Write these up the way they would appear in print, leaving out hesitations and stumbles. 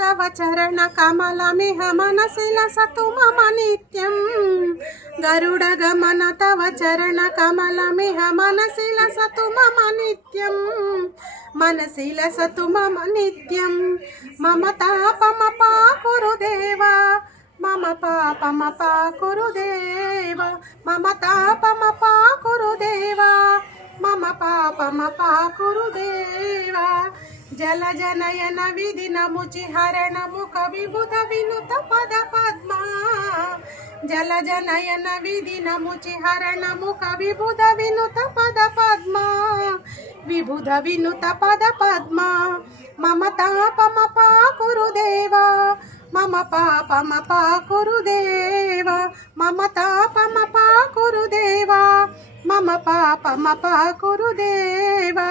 तव चरण कमलमिह मनसि लसतु मम नित्यं गरुडगमन तव चरण कमलमिह मनसि लसतु मम नित्यं मनसि लसतु मम नित्यं मम तापमपाकुरु देवा मम पापमपाकुरु देवा मम तापमपाकुरु देवा मम पापमपाकुरु देवा जलजनयन विधिनमुचि हरणमुख विबुध विनुत पद पद्मा जलजनयन विधिनमुचि हरणमुख विबुध विनुत पद पद्मा विबुध विनुत पद पद्मा मम तापमपाकुरु देवा मम पापमपाकुरु देवा मम तापमपाकुरु देवा मम पापमपाकुरु देवा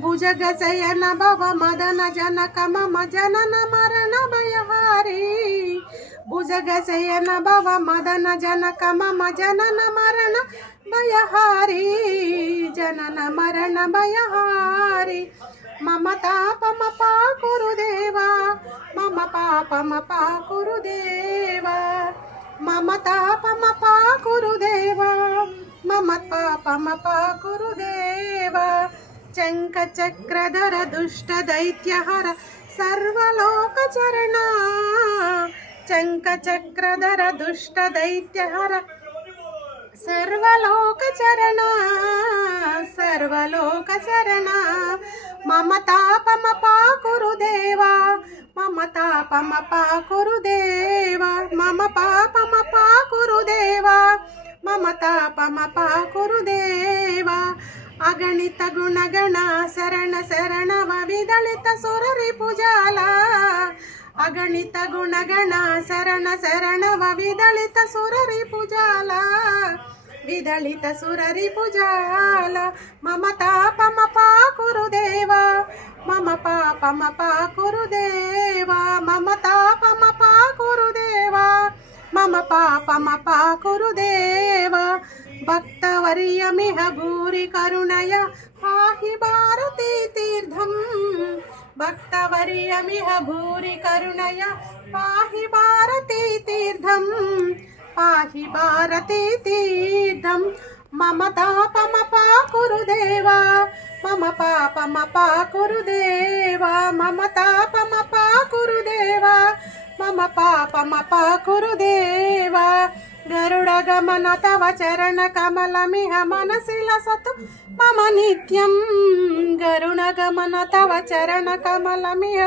भुजगशयन भव मदन जनक मम जनन मरण भयहारी भुजगशयन भव मदन जनक मम जनन मरण भयहारी जनन मरण भयहारी मम तापमपाकुरु देवा मम पापमपाकुरु देवा मम तापमपाकुरु देवा मम पापमपाकुरु देवा चंकचक्रधर दुष्ट दैत्यहर सर्वलोकचरणा चंकचक्रधर दुष्ट दैत्यहर सर्वलोकचरणा सर्वलोकचरणा मम तापमपाकुरु देवा मम तापमपाकुरु देवा मम पापमपाकुरु देवा मम तापमपाकुरु देवा अगणित गुणगण शरण शरणव विदलित सुररिपुजाला अगणित गुणगण शरण शरणव विदलित सुररिपुजाला विदलित सुररिपुजाला मम तापमपाकुरु देवा मम पापमपाकुरु देवा मम तापमपाकुरु देवा मम पापमपाकुरु देवा भक्तवर्यमिह भूरि करुणया पाहि भारती तीर्थं भक्तवर्यमिह भूरि करुणया पाहि भारती तीर्थं पाहि भारती तीर्थं मम तापमपाकुरु देवा मम पापमपाकुरु देवा मम तापमपाकुरु देवा मम पापमपाकुरु देवा गरुडगमन तव चरण कमलमिह मनसि लसतु मम नित्यं गरुडगमन तव चरण कमलमिह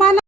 मन